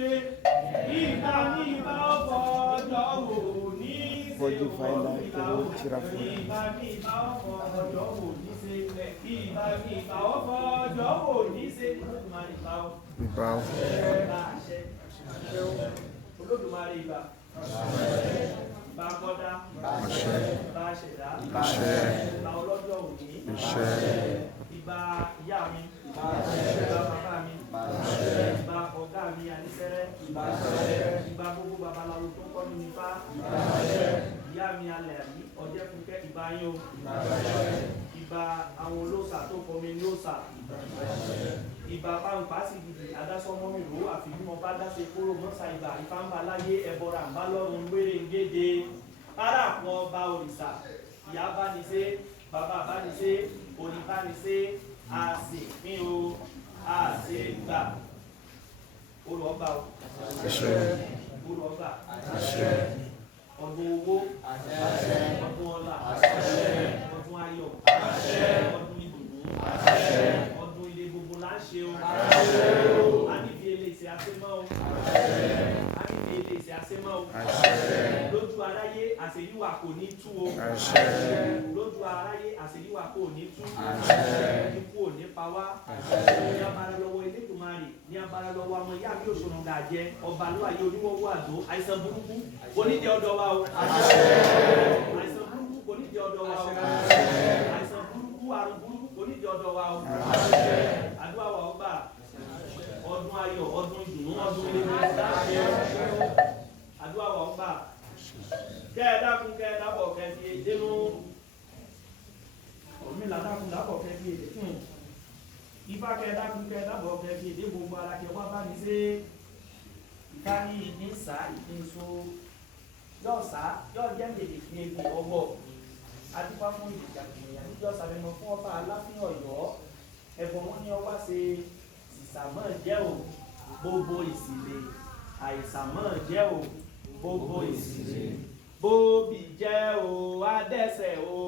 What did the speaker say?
ṣe. Ìgbà ní ìbá ọ̀fọ̀jọ́ wò ní ṣe. Pode vai lá que eu vou tirar foto. Ìgbà ní ìbá ọ̀fọ̀jọ́ wò ní ṣe. Ìgbà ní ìbá ọ̀fọ̀jọ́ wò ní ṣe. Olódùmarè ìbá ọ. Ìbá ọ. Olódùmarè ìbá. Ìbá kọ́dá. Ìbá ṣẹ̀dá. Ìbá ọlọ́jọ́ òní. Ìbá ìyá mi. Ìbá bàbá mi. Ìbá ọ̀gá mi Anísẹ́rẹ́. Ìbá gbogbo babaláwo tó kọ́ mi nípa. Ìyá mi alẹ̀ àbí Ọ̀jẹ́fúnkẹ́ ìbá yín o. Ìbá àwọn olóòṣà tó kọ́ mi ní òòṣà. Ìbá báwọn pàṣẹ gidi adásọmọ mi rò àfi bí mo bá dáṣe kóró mọ́sá ìbá ìfáǹbà láyé ẹ̀bọ̀rà ń bá lọ́rùn wéré ń géde. Ara àpọ̀ ọba òrìṣà ìyá bá ní ṣe bàbá bá ní ṣe òní bá ní ṣe àṣepín o àṣegbà olùọgbà o olùọgbà ọdún owó ọdún ọlá ọdún ayọ̀ ọdún ìdùnnú ọdún ilé gbogbo là ń ṣe o a níbi eléyìí àṣemọ́ o a níbi eléyìí àṣemọ́ o lójú aráyé àṣeyíwà kò ní tú o lójú aráyé àṣeyíwà kò ní tú ikú ò ní pa wá ní abala lọ́wọ́ Elédùmarè ní abala lọ́wọ́ ọmọ ìyá mi òṣòro gàjẹ ọba ló ayé oníwọ́wọ́ àdó àìsàn burúkú onídìí ọ̀dọ̀ wa o àìsàn burúkú onídìí ọ̀dọ̀ wa o àìsàn burúkú àrùn burúkú onídìí ọ̀dọ̀ wa o àdúrà wa ọgbà ọdún ayọ̀ ọdún ìdùnnú ọdún ilé àdúrà wa ọgbà kẹ́ẹ̀dákun kẹ́ẹ̀dábọ̀ kẹ́ẹ̀fì dénú òmìnira dákun dábọ̀ kẹ́ẹ̀fì èdè fún ifá kẹ́ẹ̀dákun kẹ́ẹ̀dábọ̀ kẹ́ẹ̀fì èdè gbogbo ara kẹwàá bá ní sí ifá ní ìdí sá ìdí so yóò sá yóò jẹ́ èdè fi èdè ọwọ́ adúpá fún ìdíjà kìnìyàn níjọ́ sàbẹ̀mọ́ fún ọba Aláàfin Ọ̀yọ́ ẹ̀bùn wọn ní ọwá ṣe ìsàmọ́ jẹ́ o gbogbo ìsìlẹ̀ àìsàmọ́ jẹ́ o gbogbo ìsìlẹ̀ bóbí jẹ́ o adẹ́sẹ̀ o.